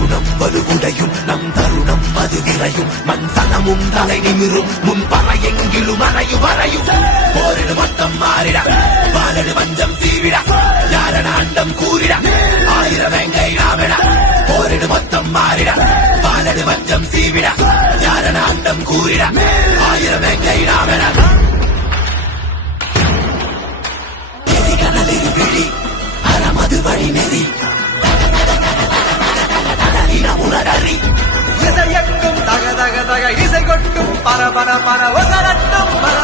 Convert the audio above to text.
தருணம் வலுவுடையும் நம் தருணம் அது விரையும் மண் சனமும் தலை நிமிரும் முன்பற எங்கிலும் அறையும் வரையும் போரிடு மொத்தம் மாறிட வாழடு வஞ்சம் சீவிட யாரன அண்டம் கூறிட ஆயிரம் வெங்கை நாமிட போரிடு மொத்தம் மாறிட வாழடு வஞ்சம் சீவிட யாரன அண்டம் கூறிட ஆயிரம் வெங்கை நாமிட விழி அறமது வழி நெறி உணரறி இசையட்டும் தக தக தக இசை கொட்டும் பர பர பர ஒசரட்டும் பர